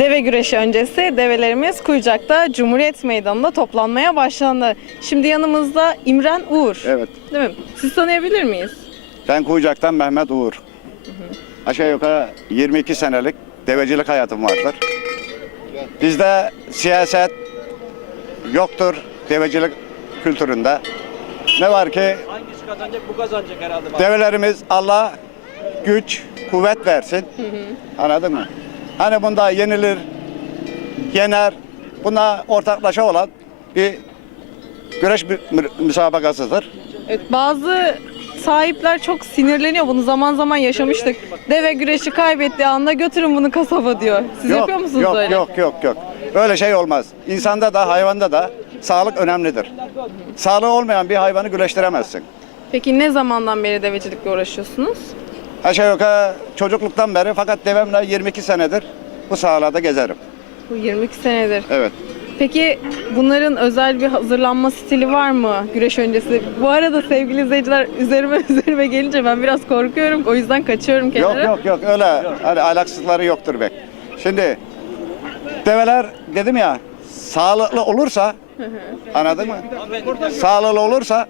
Deve güreşi öncesi develerimiz Kuyucak'ta Cumhuriyet Meydanı'nda toplanmaya başlandı. Şimdi yanımızda İmren Uğur. Evet. Değil mi? Siz tanıyabilir miyiz? Ben Kuyucak'tan Mehmet Uğur. Aşağı yukarı 22 senelik devecilik hayatım vardır. Bizde siyaset yoktur devecilik kültüründe. Ne var ki Hangisi kazanacak bu kazanacak herhalde. develerimiz Allah güç, kuvvet versin. Anladın mı? Hani bunda yenilir, yener. Buna ortaklaşa olan bir güreş mü- mü- müsabakasıdır. Evet, bazı sahipler çok sinirleniyor. Bunu zaman zaman yaşamıştık. Deve güreşi kaybettiği anda götürün bunu kasaba diyor. Siz yapıyor musunuz yok, öyle? Yok yok yok. Öyle şey olmaz. İnsanda da hayvanda da sağlık önemlidir. Sağlığı olmayan bir hayvanı güleştiremezsin. Peki ne zamandan beri devecilikle uğraşıyorsunuz? Aşağı yukarı çocukluktan beri fakat devemle 22 senedir bu sahalarda gezerim. Bu 22 senedir. Evet. Peki bunların özel bir hazırlanma stili var mı güreş öncesi? Bu arada sevgili izleyiciler üzerime üzerime gelince ben biraz korkuyorum. O yüzden kaçıyorum Yok kenara. yok yok öyle hani alaksızları yoktur be. Şimdi develer dedim ya sağlıklı olursa anladın mı? Sağlıklı olursa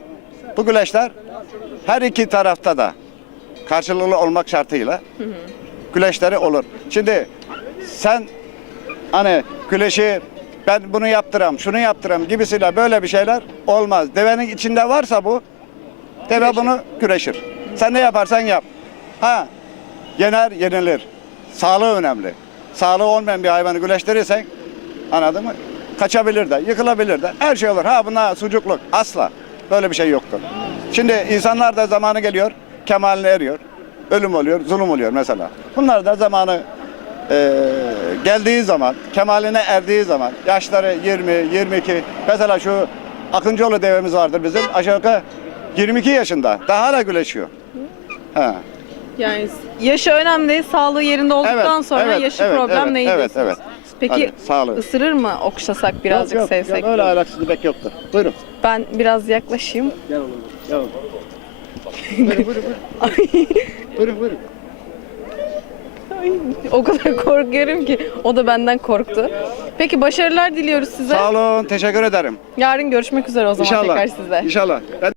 bu güleşler her iki tarafta da karşılıklı olmak şartıyla güleşleri olur. Şimdi sen hani güleşi ben bunu yaptıram, şunu yaptıram gibisiyle böyle bir şeyler olmaz. Devenin içinde varsa bu deve bunu güreşir. Sen ne yaparsan yap. Ha yener yenilir. Sağlığı önemli. Sağlığı olmayan bir hayvanı güleştirirsen anladın mı? Kaçabilir de, yıkılabilir de. Her şey olur. Ha bunlar sucukluk. Asla. Böyle bir şey yoktur. Şimdi insanlar da zamanı geliyor. Kemaline eriyor. Ölüm oluyor, zulüm oluyor mesela. Bunlar da zamanı eee, geldiği zaman, kemaline erdiği zaman, yaşları 20, 22, mesela şu Akıncıoğlu devemiz vardır bizim, aşağı yukarı 22 yaşında, daha hala güleşiyor. Ha. Yani yaşı önemli değil, sağlığı yerinde olduktan Evet, sonra evet, yaşı evet, problem evet, değil evet, evet. Peki Hadi, sağlığı. ısırır mı okşasak birazcık Yok, yok, sevsek? yok, öyle alaksız pek yoktur. Buyurun. Ben biraz yaklaşayım. Gel oğlum. Gel oğlum. Buyurun, buyurun, buyurun. buyurun, buyurun. Ay, o kadar korkuyorum ki o da benden korktu. Peki başarılar diliyoruz size. Sağ olun, teşekkür ederim. Yarın görüşmek üzere o zaman İnşallah. tekrar sizle. İnşallah. Ben